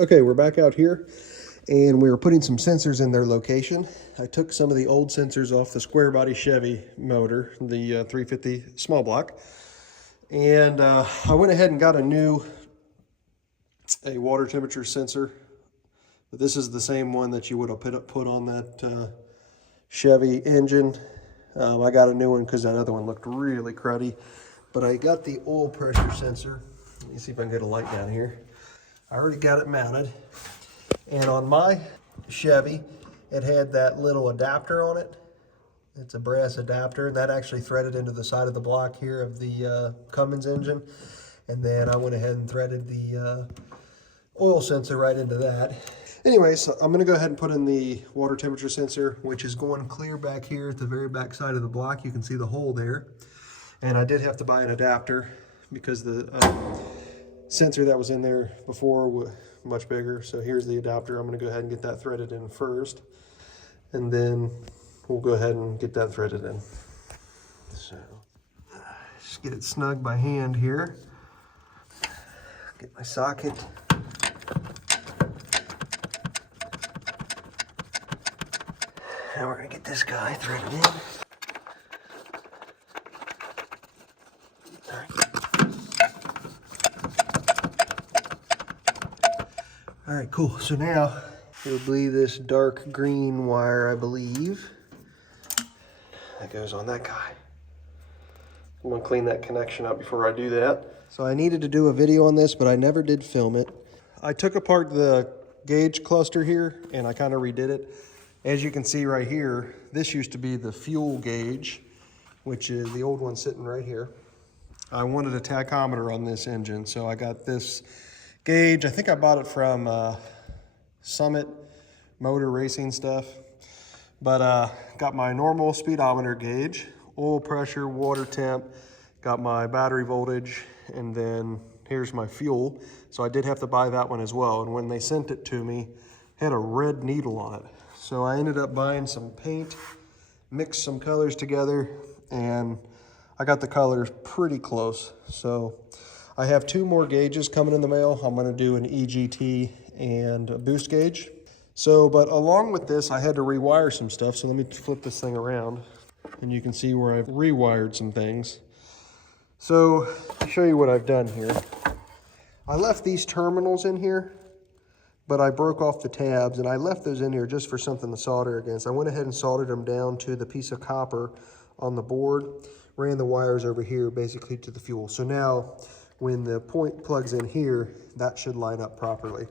Okay, we're back out here and we were putting some sensors in their location. I took some of the old sensors off the Squarebody Chevy motor, the 350 small block, and I went ahead and got a water temperature sensor. But this is the same one that you would have put on that Chevy engine. I got a new one because that other one looked really cruddy. But I got the oil pressure sensor. Let me see if I can get a light down here. I already got it mounted. And on my Chevy, it had that little adapter on it. It's a brass adapter, and that actually threaded into the side of the block here of the Cummins engine. And then I went ahead and threaded the oil sensor right into that. Anyway, so I'm gonna go ahead and put in the water temperature sensor, which is going clear back here at the very back side of the block. You can see the hole there. And I did have to buy an adapter because the sensor that was in there before was much bigger. So here's the adapter. I'm gonna go ahead and get that threaded in first. And then we'll go ahead and get that threaded in. So just get it snug by hand here. Get my socket. Now we're gonna get this guy threaded in. All right, cool. So now it'll be this dark green wire, I believe, that goes on that guy. I'm gonna clean that connection up before I do that. So I needed to do a video on this, but I never did film it. I took apart the gauge cluster here and I kind of redid it. As you can see right here, this used to be the fuel gauge, which is the old one sitting right here. I wanted a tachometer on this engine, so I got this gauge. I think I bought it from Summit Motor Racing stuff. But got my normal speedometer gauge, oil pressure, water temp, got my battery voltage, and then here's my fuel. So I did have to buy that one as well. And when they sent it to me, it had a red needle on it. So I ended up buying some paint, mixed some colors together, and I got the colors pretty close. So I have 2 more gauges coming in the mail. I'm gonna do an EGT and a boost gauge. So, but along with this, I had to rewire some stuff. So let me flip this thing around and you can see where I've rewired some things. So to show you what I've done here, I left these terminals in here, but I broke off the tabs and I left those in here just for something to solder against. I went ahead and soldered them down to the piece of copper on the board, ran the wires over here basically to the fuel. So now when the point plugs in here, that should line up properly.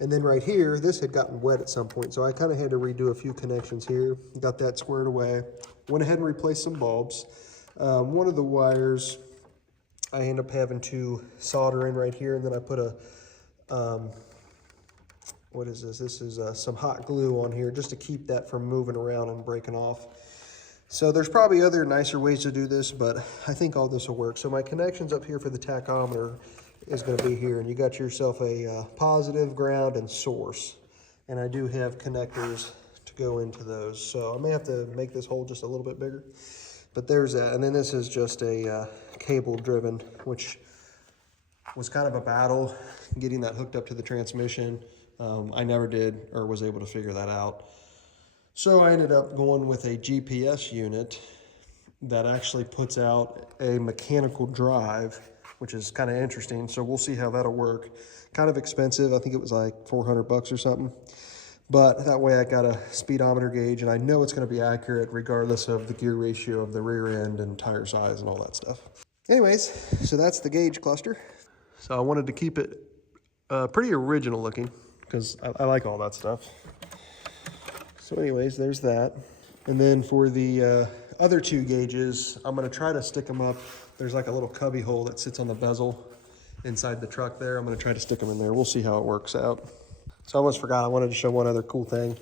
And then right here, this had gotten wet at some point, so I kind of had to redo a few connections here. Got that squared away. Went ahead and replaced some bulbs. One of the wires I ended up having to solder in right here, and then I put a what is this? This is some hot glue on here just to keep that from moving around and breaking off. So there's probably other nicer ways to do this, but I think all this will work. So my connections up here for the tachometer is going to be here, and you got yourself a positive, ground, and source. And I do have connectors to go into those. So I may have to make this hole just a little bit bigger, but there's that. And then this is just a cable driven, which was kind of a battle getting that hooked up to the transmission. I never did or was able to figure that out. So I ended up going with a GPS unit that actually puts out a mechanical drive, which is kind of interesting. So we'll see how that'll work. Kind of expensive. I think it was like $400 or something. But that way I got a speedometer gauge and I know it's going to be accurate regardless of the gear ratio of the rear end and tire size and all that stuff. Anyways, so that's the gauge cluster. So I wanted to keep it pretty original looking because I like all that stuff. So anyways, there's that. And then for the other 2 gauges, I'm gonna try to stick them up. There's like a little cubby hole that sits on the bezel inside the truck there. I'm gonna try to stick them in there. We'll see how it works out. So I almost forgot, I wanted to show one other cool thing.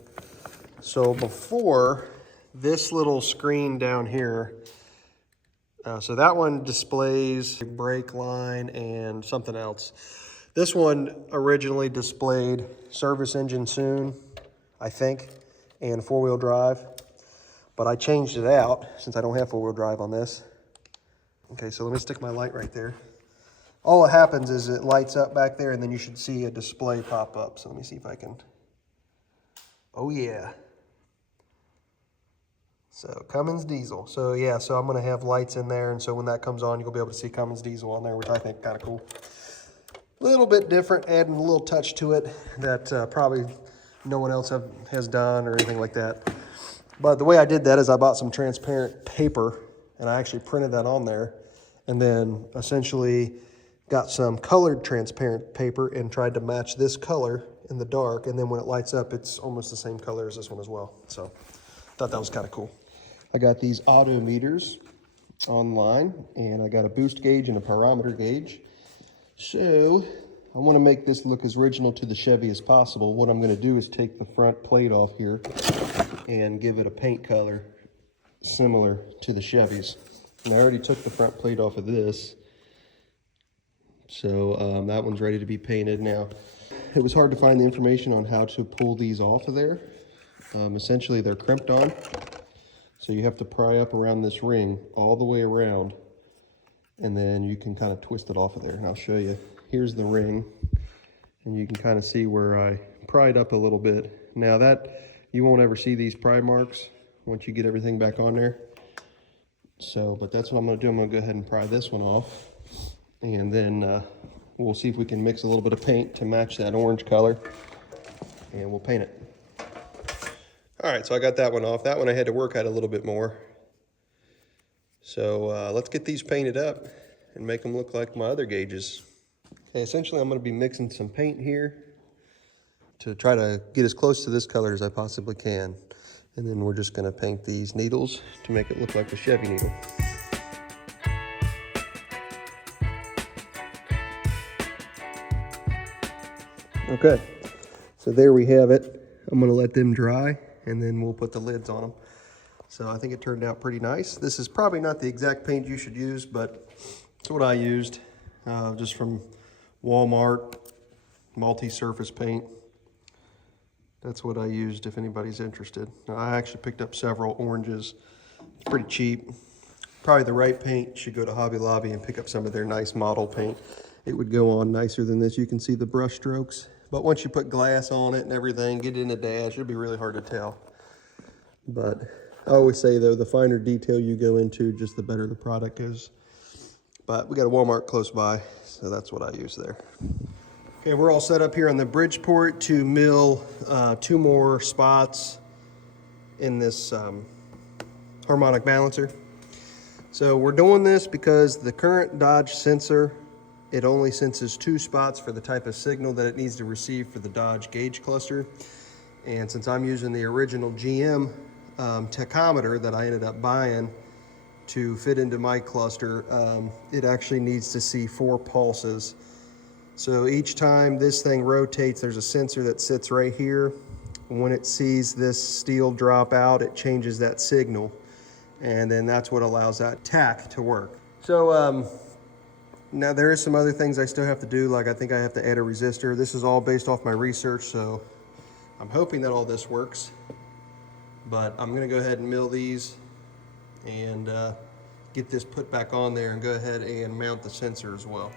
So before, this little screen down here, so that one displays brake line and something else. This one originally displayed service engine soon, I think, and 4-wheel drive, but I changed it out since I don't have 4-wheel drive on this. Okay, so let me stick my light right there. all that happens is it lights up back there, and then you should see a display pop up. So let me see if I can, oh yeah. So Cummins diesel. So yeah, so I'm gonna have lights in there, and so when that comes on, you'll be able to see Cummins diesel on there, which I think kind of cool. A little bit different, adding a little touch to it that probably no one else has done or anything like that. But the way I did that is I bought some transparent paper, and I actually printed that on there, and then essentially got some colored transparent paper and tried to match this color in the dark, and then when it lights up, it's almost the same color as this one as well. So I thought that was kind of cool. I got these auto meters online, and I got a boost gauge and a pyrometer gauge. So I want to make this look as original to the Chevy as possible. What I'm going to do is take the front plate off here and give it a paint color similar to the Chevys. And I already took the front plate off of this. So that one's ready to be painted now. It was hard to find the information on how to pull these off of there. Essentially they're crimped on. So you have to pry up around this ring all the way around, and then you can kind of twist it off of there. And I'll show you. Here's the ring, and you can kind of see where I pried up a little bit. Now that, you won't ever see these pry marks once you get everything back on there. So, but that's what I'm gonna do. I'm gonna go ahead and pry this one off, and then we'll see if we can mix a little bit of paint to match that orange color, and we'll paint it. All right, so I got that one off. That one I had to work at a little bit more. So let's get these painted up and make them look like my other gauges. Okay, essentially I'm gonna be mixing some paint here to try to get as close to this color as I possibly can. And then we're just gonna paint these needles to make it look like the Chevy needle. Okay, so there we have it. I'm gonna let them dry, and then we'll put the lids on them. So I think it turned out pretty nice. This is probably not the exact paint you should use, but it's what I used, just from Walmart, multi-surface paint. That's what I used if anybody's interested. Now, I actually picked up several oranges. It's pretty cheap. Probably the right paint should go to Hobby Lobby and pick up some of their nice model paint. It would go on nicer than this. You can see the brush strokes. But once you put glass on it and everything, get it in the dash, it'll be really hard to tell. But I always say though, the finer detail you go into, just the better the product is. But we got a Walmart close by, so that's what I use there. Okay, we're all set up here on the Bridgeport to mill 2 more spots in this harmonic balancer. So we're doing this because the current Dodge sensor, it only senses 2 spots for the type of signal that it needs to receive for the Dodge gauge cluster. And since I'm using the original GM tachometer that I ended up buying to fit into my cluster, it actually needs to see 4 pulses. So each time this thing rotates, there's a sensor that sits right here. When it sees this steel drop out, it changes that signal. And then that's what allows that tach to work. So now there is some other things I still have to do, like I think I have to add a resistor. This is all based off my research, so I'm hoping that all this works. But I'm gonna go ahead and mill these and get this put back on there and go ahead and mount the sensor as well.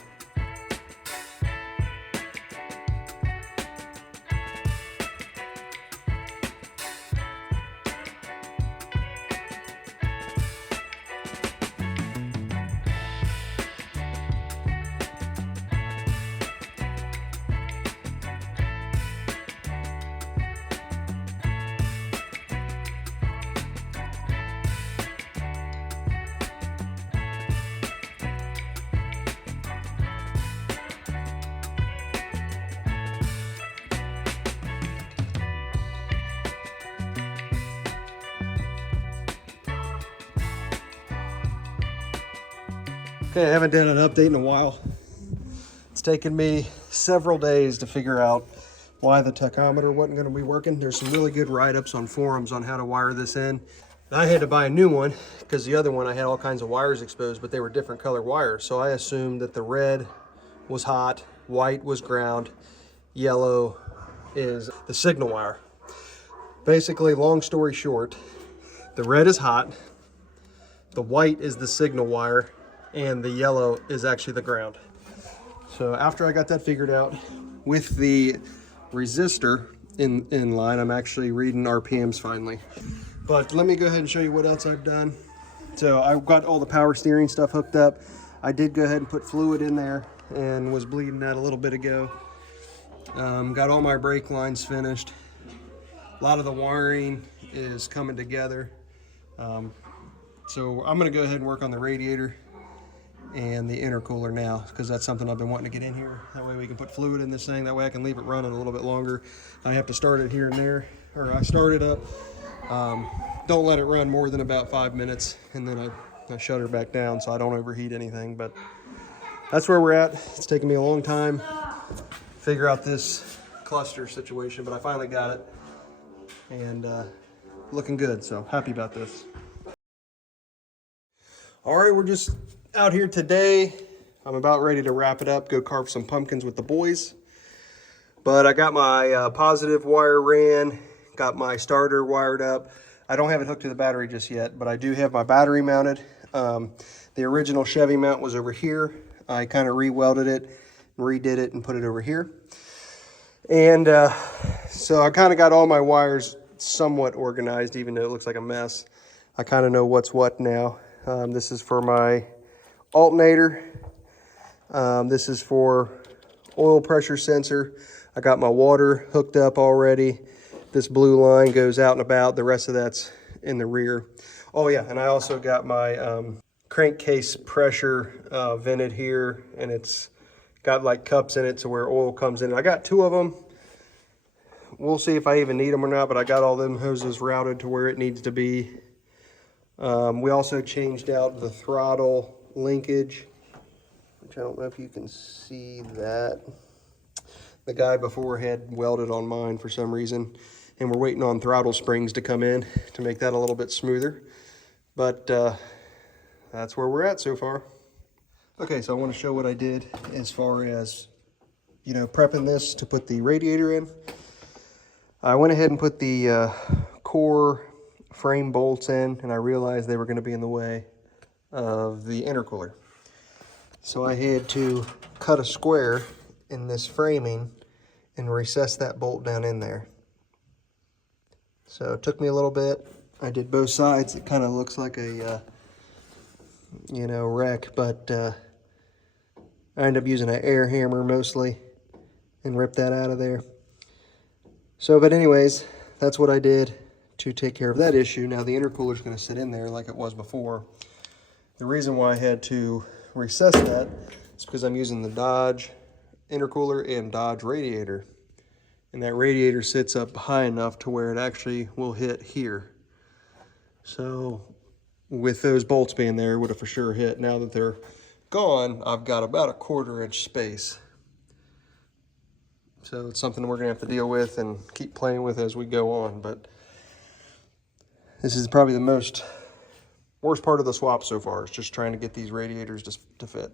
Okay, I haven't done an update in a while. It's taken me several days to figure out why the tachometer wasn't going to be working. There's some really good write-ups on forums on how to wire this in. I had to buy a new one because the other one I had all kinds of wires exposed, but they were different color wires. So I assumed that the red was hot, white was ground, yellow is the signal wire. Basically, long story short, the red is hot, the white is the signal wire, and the yellow is actually the ground. So after I got that figured out with the resistor in line, I'm actually reading RPMs finally. But let me go ahead and show you what else I've done. So I've got all the power steering stuff hooked up. I did go ahead and put fluid in there and was bleeding that a little bit ago. Got all my brake lines finished. A lot of the wiring is coming together. So I'm gonna go ahead and work on the radiator and the intercooler now, because that's something I've been wanting to get in here. That way we can put fluid in this thing. That way I can leave it running a little bit longer. I have to start it here and there, or I start it up. Don't let it run more than about 5 minutes, and then I shut her back down so I don't overheat anything. But that's where we're at. It's taken me a long time to figure out this cluster situation, but I finally got it, and looking good, so happy about this. All right, we're just out here today. I'm about ready to wrap it up, go carve some pumpkins with the boys. But I got my positive wire ran, got my starter wired up. I don't have it hooked to the battery just yet, but I do have my battery mounted. The original Chevy mount was over here. I kind of re-welded it, redid it, and put it over here. And so I kind of got all my wires somewhat organized, even though it looks like a mess. I kind of know what's what now. This is for my alternator. This is for oil pressure sensor. I got my water hooked up already. This blue line goes out and about. The rest of that's in the rear. Oh yeah, and I also got my crankcase pressure vented here, and it's got like cups in it to where oil comes in. I got 2 of them. We'll see if I even need them or not, but I got all them hoses routed to where it needs to be. We also changed out the throttle linkage, which I don't know if you can see that. The guy before had welded on mine for some reason, and we're waiting on throttle springs to come in to make that a little bit smoother. But that's where we're at so far. Okay, so I want to show what I did as far as, prepping this to put the radiator in. I went ahead and put the core frame bolts in, and I realized they were going to be in the way of the intercooler. So I had to cut a square in this framing and recess that bolt down in there. So it took me a little bit. I did both sides. It kind of looks like a wreck, but I ended up using an air hammer mostly and ripped that out of there. So, but anyways, that's what I did to take care of that issue. Now the intercooler is going to sit in there like it was before. The reason why I had to recess that is because I'm using the Dodge intercooler and Dodge radiator. And that radiator sits up high enough to where it actually will hit here. So with those bolts being there, it would have for sure hit. Now that they're gone, I've got about a 1/4 inch space. So it's something we're gonna have to deal with and keep playing with as we go on. But this is probably the worst part of the swap so far. It's just trying to get these radiators to fit.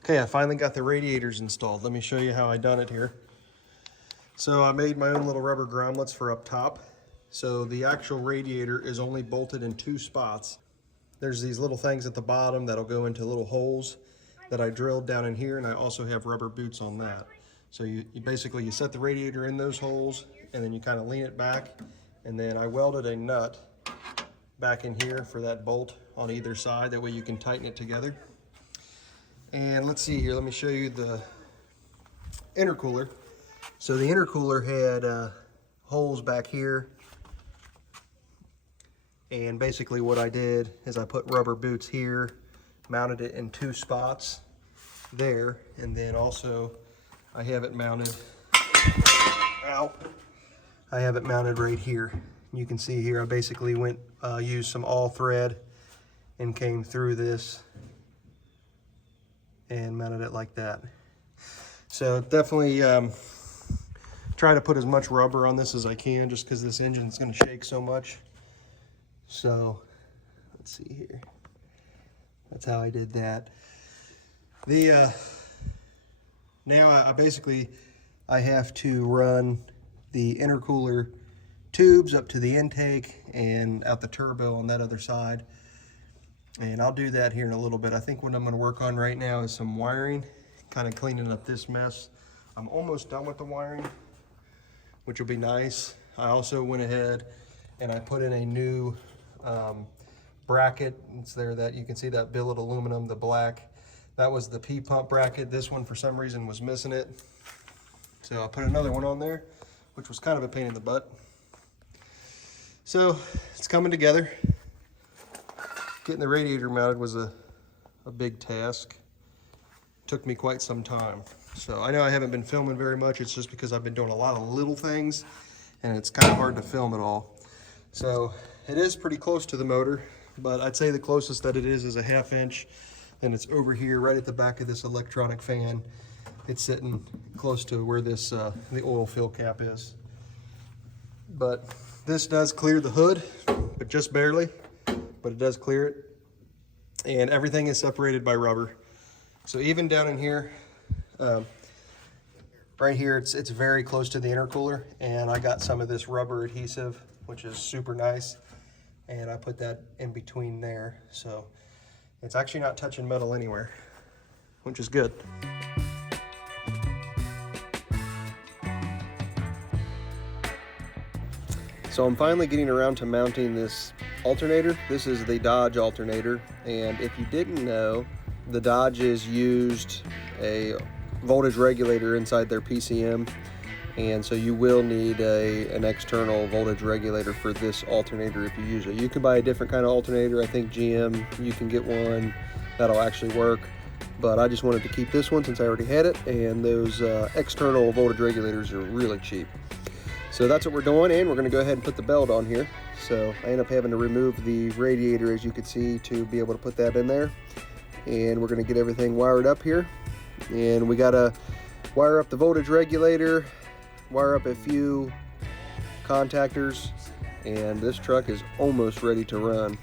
Okay, I finally got the radiators installed. Let me show you how I done it here. So I made my own little rubber grommets for up top. So the actual radiator is only bolted in 2 spots. There's these little things at the bottom that'll go into little holes that I drilled down in here, and I also have rubber boots on that. So you basically set the radiator in those holes, and then you kind of lean it back, and then I welded a nut back in here for that bolt on either side. That way you can tighten it together. And let's see here, let me show you the intercooler. So the intercooler had holes back here, and basically what I did is I put rubber boots here, mounted it in 2 spots there, and then also I have it mounted, I have it mounted right here. You can see here I basically used some all thread and came through this and mounted it like that. So definitely try to put as much rubber on this as I can, just because this engine is going to shake so much. So let's see here. That's how I did that. Now I have to run the intercooler tubes up to the intake and out the turbo on that other side. And I'll do that here in a little bit. I think what I'm going to work on right now is some wiring, kind of cleaning up this mess. I'm almost done with the wiring, which will be nice. I also went ahead and I put in a new bracket. It's there, that you can see that billet aluminum, the black. That was the P-pump bracket. This one for some reason was missing it. So I put another one on there, which was kind of a pain in the butt. So it's coming together. Getting the radiator mounted was a big task. Took me quite some time. So I know I haven't been filming very much. It's just because I've been doing a lot of little things and it's kind of hard to film it all. So it is pretty close to the motor, but I'd say the closest that it is a 1/2 inch. And it's over here right at the back of this electronic fan. It's sitting close to where this the oil fill cap is. But this does clear the hood, but just barely, but it does clear it. And everything is separated by rubber. So even down in here, right here, it's very close to the intercooler, and I got some of this rubber adhesive, which is super nice, and I put that in between there. So it's actually not touching metal anywhere, which is good. So I'm finally getting around to mounting this alternator. This is the Dodge Alternator, and if you didn't know, the Dodges used a voltage regulator inside their PCM, and so you will need an external voltage regulator for this alternator if you use it. You can buy a different kind of alternator. I think GM, you can get one that'll actually work, but I just wanted to keep this one since I already had it, and those external voltage regulators are really cheap. So that's what we're doing, and we're going to go ahead and put the belt on here. So I end up having to remove the radiator, as you can see, to be able to put that in there. And we're going to get everything wired up here. And we got to wire up the voltage regulator, wire up a few contactors, and this truck is almost ready to run.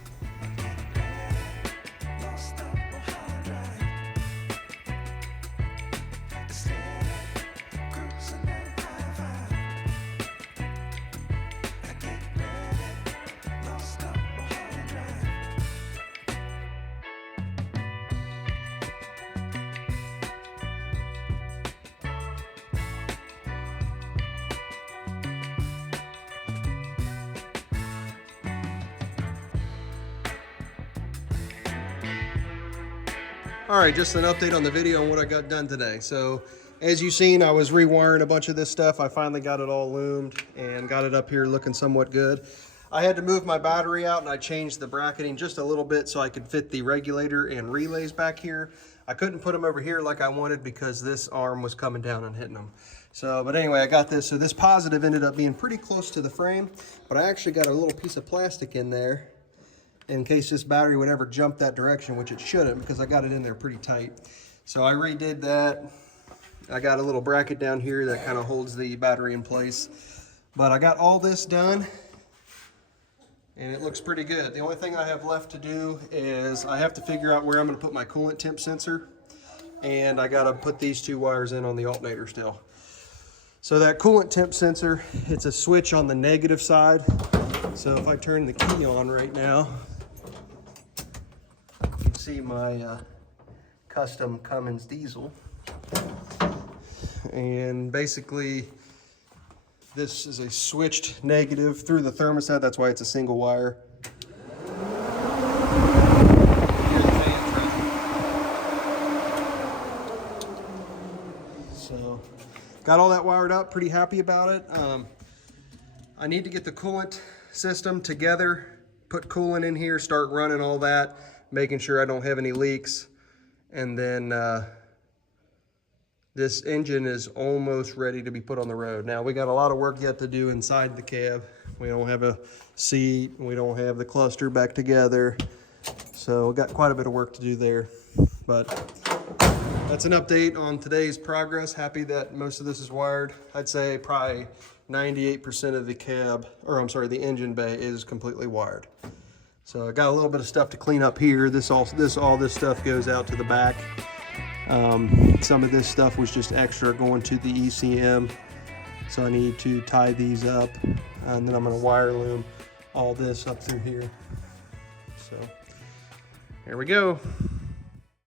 All right, just an update on the video on what I got done today. So as you've seen, I was rewiring a bunch of this stuff. I finally got it all loomed and got it up here looking somewhat good. I had to move my battery out, and I changed the bracketing just a little bit so I could fit the regulator and relays back here. I couldn't put them over here like I wanted because this arm was coming down and hitting them. So, but anyway, I got this. So this positive ended up being pretty close to the frame, but I actually got a little piece of plastic in there in case this battery would ever jump that direction, which it shouldn't because I got it in there pretty tight. So I redid that. I got a little bracket down here that kind of holds the battery in place. But I got all this done, and it looks pretty good. The only thing I have left to do is I have to figure out where I'm going to put my coolant temp sensor, and I got to put these 2 wires in on the alternator still. So that coolant temp sensor, it's a switch on the negative side. So if I turn the key on right now, you can see my custom Cummins diesel. And basically, this is a switched negative through the thermostat. That's why it's a single wire. So, got all that wired up, pretty happy about it. I need to get the coolant system together, put coolant in here, start running all that, making sure I don't have any leaks. And then this engine is almost ready to be put on the road. Now we got a lot of work yet to do inside the cab. We don't have a seat, we don't have the cluster back together. So we got quite a bit of work to do there. But that's an update on today's progress. Happy that most of this is wired. I'd say probably 98% of the cab, or I'm sorry, the engine bay is completely wired. So I got a little bit of stuff to clean up here. All this stuff goes out to the back. Some of this stuff was just extra going to the ECM. So I need to tie these up, and then I'm gonna wire loom all this up through here. So there we go.